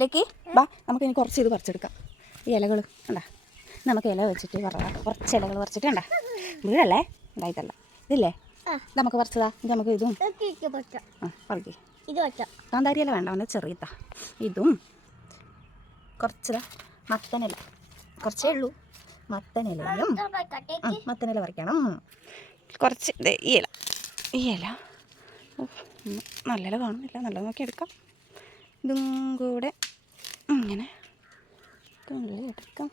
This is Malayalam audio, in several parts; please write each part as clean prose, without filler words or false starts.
ലേക്ക് ബാ നമുക്ക് ഇനി കുറച്ച് ഇത് പറിച്ചെടുക്കാം. ഈ ഇലകൾ കണ്ടാ, നമുക്ക് ഇല വെച്ചിട്ട് കുറച്ച് ഇലകൾ പറിച്ചിട്ട് കണ്ടാ, വീടല്ലേ ഉണ്ടായിട്ടല്ല ഇതില്ലേ, ഇത് നമുക്ക് പറിച്ചതാ. ഇത് നമുക്ക് ഇതും പറിക്കേ, കാന്താരി ഇല വേണ്ട, അവൻ്റെ ചെറിയതാ. ഇതും കുറച്ചതാ മത്തനില, കുറച്ചേ ഉള്ളൂ. മത്തനിലയും മത്തനില പറിക്കണം. കുറച്ച് ഈ ഇല നല്ല ഇല കാണുന്നില്ല, നല്ല നോക്കി എടുക്കാം. ഇതും കൂടെ ഇങ്ങനെ എടുക്കാം.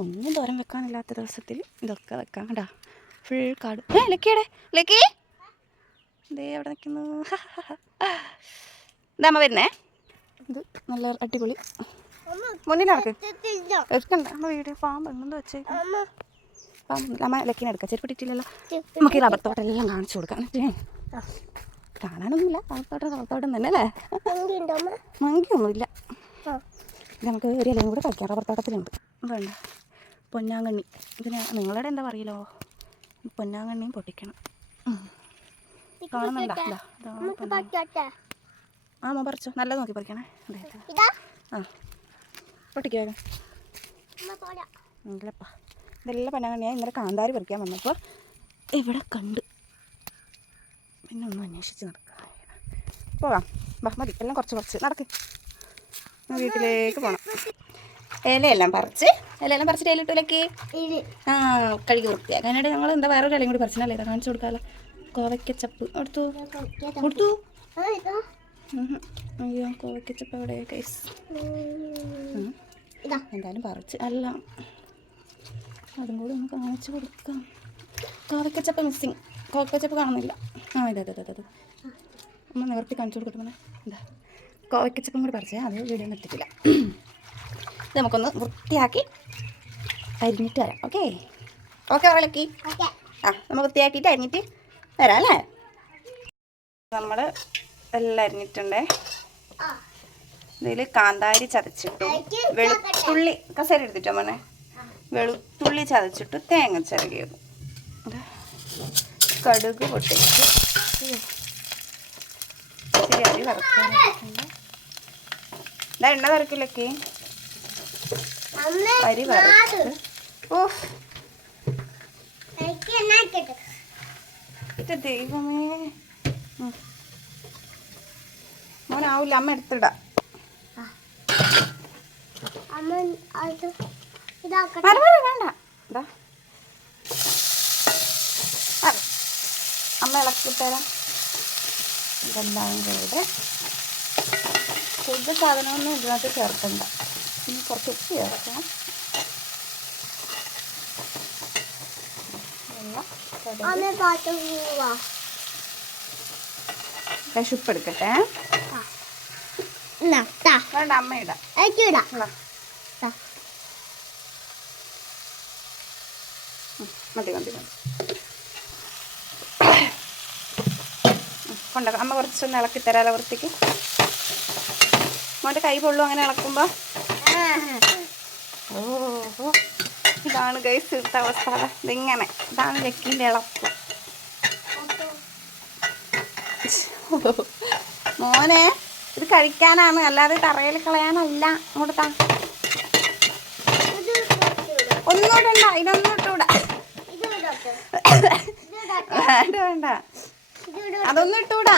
ഒന്നും ദൂരം വെക്കാനില്ലാത്ത ദിവസത്തിൽ ഇതൊക്കെ വെക്കാം. കേട്ടാ ഫുൾ കാട്. ലക്കിയുടെ ലക്കി ഇതേ അവിടെ നിൽക്കുന്നു. ഇതമ്മ വരുന്നേ. ഇത് നല്ല അടിപൊളി. മുന്നിലിറക്ക് എടുക്കണ്ട, അമ്മ വീട് പാമ്പെന്ന് വെച്ചേ. പാമ്പൊന്നുമില്ല, അമ്മ ലക്കിനെ എടുക്കാം. ചെരുപ്പിട്ടിട്ടില്ലല്ലോ. നമുക്ക് ഈ റബ്ബർ തോട്ടെല്ലാം കാണിച്ചു കൊടുക്കാം. കാണാനൊന്നുമില്ല, റബ്ബർ തന്നെ അല്ലേ. മങ്കിയൊന്നുമില്ല. ഇത് നമുക്ക് ഒരു ഇലയും കൂടെ കഴിക്കാം. റബ്ബർ തോട്ടത്തിലുണ്ട്. വേണ്ട പൊന്നാങ്കണ്ണി, ഇതിന് നിങ്ങളുടെ എന്താ പറയലോ, പൊന്നാങ്കണ്ണിയും പൊട്ടിക്കണം. കാണുന്നുണ്ടോ? ആ മോ പറിച്ചോ, നല്ല നോക്കി പറിക്കണേ. ആ പൊട്ടിക്കോ വേഗം. ഇല്ലപ്പാ, ഇതെല്ലാം പൊന്നാങ്കണ്ണിയാണ്. ഇന്നലെ കാന്താരി പറിക്കാൻ വന്നപ്പോൾ ഇവിടെ കണ്ട്, പിന്നെ ഒന്ന് അന്വേഷിച്ച് നടക്കാം. പോകാം, ബാ മതി, എല്ലാം കുറച്ച് നടക്ക്. വീട്ടിലേക്ക് പോകണം. ഇലയെല്ലാം പറിച്ചിട്ട് അതിലിട്ടിലേക്ക് ആ കഴുകി വൃത്തിയാക്കാം. അതിനായിട്ട് ഞങ്ങൾ എന്താ വേറൊരു ഇലയും കൂടി പറിച്ചിട്ടല്ലേ, ഇതാ കാണിച്ചു കൊടുക്കാമല്ലോ. കോവയ്ക്കച്ചപ്പ് കൊടുത്തു. അയ്യോ കോവയ്ക്കച്ചപ്പ് എവിടെ കേസ്? എന്തായാലും പറിച്ച് അല്ല, അതും കൂടി ഒന്ന് കാണിച്ചു കൊടുക്കാം. കോവയ്ക്കച്ചപ്പ് മിസ്സിങ്, കോവയ്ക്കച്ചപ്പ് കാണുന്നില്ല. ആ ഇതത് ഒന്ന് നിവർത്തി കാണിച്ചു കൊടുക്കട്ടെ. എന്താ കോവയ്ക്കച്ചപ്പും കൂടി പറിച്ചേ, അത് വീഡിയോ ഒന്നും ഇട്ടിട്ടില്ല. ഇത് നമുക്കൊന്ന് വൃത്തിയാക്കി അരിഞ്ഞിട്ട് വരാം. ഓക്കെ പറയലക്കി. ആ നമ്മൾ വൃത്തിയാക്കിയിട്ട് അരിഞ്ഞിട്ട് വരാം അല്ലേ. നമ്മൾ എല്ലാം അരിഞ്ഞിട്ടുണ്ടേ. ഇതിൽ കാന്താരി ചതച്ചിട്ടു, വെളുത്തുള്ളി കസേര എടുത്തിട്ടോ മോനെ, വെളുത്തുള്ളി ചതച്ചിട്ടു, തേങ്ങ ചിരകിയത്, കടുക് പൊട്ടിച്ച് ഇച്ചിരി അരി വറുക്കാനുണ്ട്. ഇതാ എണ്ണ വറുക്കില്ലൊക്കെ അരി വറുത്ത്. ഓഹ് ദൈവമേ, മോനാവൂല, അമ്മ എടുത്തിടാം. വേണ്ട ഇതാ അമ്മ ഇളക്കിത്തരാം. ഇതെല്ലാം കൂടെ കൂടുതൽ സാധനമൊന്നും ഇതിനകത്ത് ചേർക്കണ്ട, ഇനി കുറച്ച് ഉപ്പ് ചേർക്കണം. ഉപ്പ് എടുക്കട്ടെ. വേണ്ട അമ്മ ഇടാം. മതി കൊണ്ട അമ്മ കുറച്ചൊന്ന് ഇളക്കി തരാലോ വൃത്തിക്ക്. മോൻ്റെ കൈ പൊള്ളും അങ്ങനെ ഇളക്കുമ്പോൾ. ഓഹോ ഇതാണ് ഗൈസ് ഇവിടുത്തെ അവസ്ഥ. ഇതിങ്ങനെ ഇതാണ് ലക്കീൻ്റെ ഇളപ്പ്. മോനെ ഇത് കഴിക്കാനാണ്, അല്ലാതെ തറയിൽ കളയാനല്ല. അങ്ങോട്ട് താ, ഒന്നും ഇടണ്ട, ഇതൊന്നും ഇട്ടൂടാ. വേണ്ട അതൊന്നും ഇട്ടൂടാ.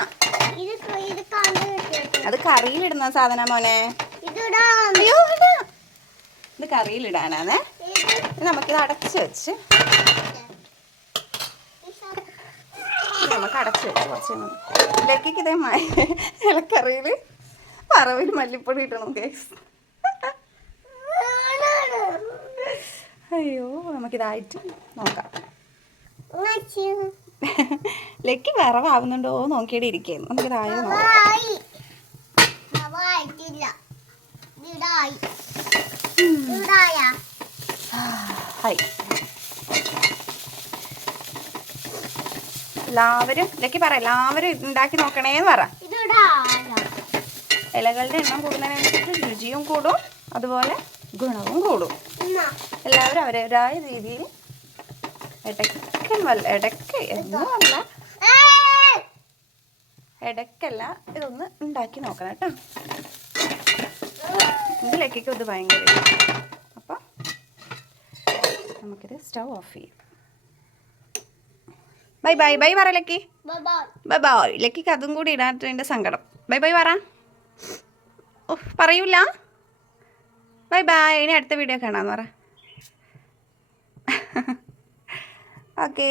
അത് കറിയിലിടുന്ന സാധന മോനെ. അയ്യോ ഇത് കറിയിലിടാനാണ്. നമുക്കിത് അടച്ച് വെച്ച് കുറച്ച് ലക്കിക്ക് ഇതേ ഇലക്കറിയിൽ പറവിൽ മല്ലിപ്പൊടി ഇടണം കേസ്. അയ്യോ നമുക്കിതായിട്ട് നോക്കാം. ലക്കി വിറവാവുന്നുണ്ടോ നോക്കിയിട്ട് ഇരിക്കുന്നു. നമുക്കിതായോ എല്ലാവരും ലക്കി പറ, എല്ലാവരും ഉണ്ടാക്കി നോക്കണേന്ന് പറ. ഇലകളുടെ എണ്ണം കൂടുന്നതിനനുസരിച്ച് രുചിയും കൂടും, അതുപോലെ ഗുണവും കൂടും. എല്ലാവരും അവരവരായ രീതിയിൽ ഇടയ്ക്കല്ല ഇതൊന്ന് ഉണ്ടാക്കി നോക്കണം കേട്ടോ. ഇതിലേക്കൊക്കെ ഇത് ഭയങ്കര ഇഷ്ടം. അപ്പോൾ നമുക്കിത് സ്റ്റൗ ഓഫ് ചെയ്യാം. ബൈ ബൈ ബൈ പറ ലക്കി. Bye bye. ലക്കിക്ക് അതും കൂടി ഇടാത്തതിൻ്റെ സങ്കടം. ബൈ ബൈ പറ. പറയൂല. Bye bye. ഇനി അടുത്ത വീഡിയോ കാണാമെന്ന് പറ. ഓക്കേ.